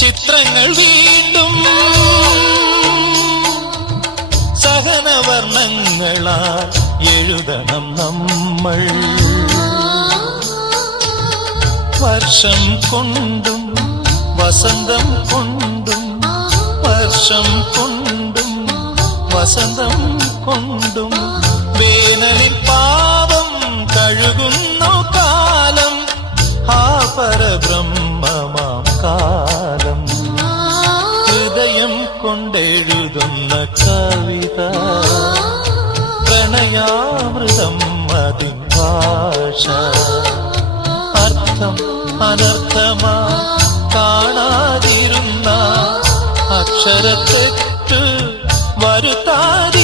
ചിത്രങ്ങൾ വീണ്ടും സഹനവർണ്ണങ്ങളാൽ എഴുതണം നമ്മൾ. വർഷം കൊണ്ടും വസന്തം കൊണ്ടും വർഷം കൊണ്ടും വസന്തം കൊണ്ടും വേനലിൽ പാപം കഴുകുന്നു കാലം. ആ പരബ്രഹ്മമാം കാലം ഹൃദയം കൊണ്ടെഴുതുന്ന കവിത പ്രണയാമൃതം അതിൻ ഭാഷ. അർത്ഥം അനർത്ഥമാ കാണാതിരുന്ന അക്ഷരത്തെറ്റ് വരുത്താതി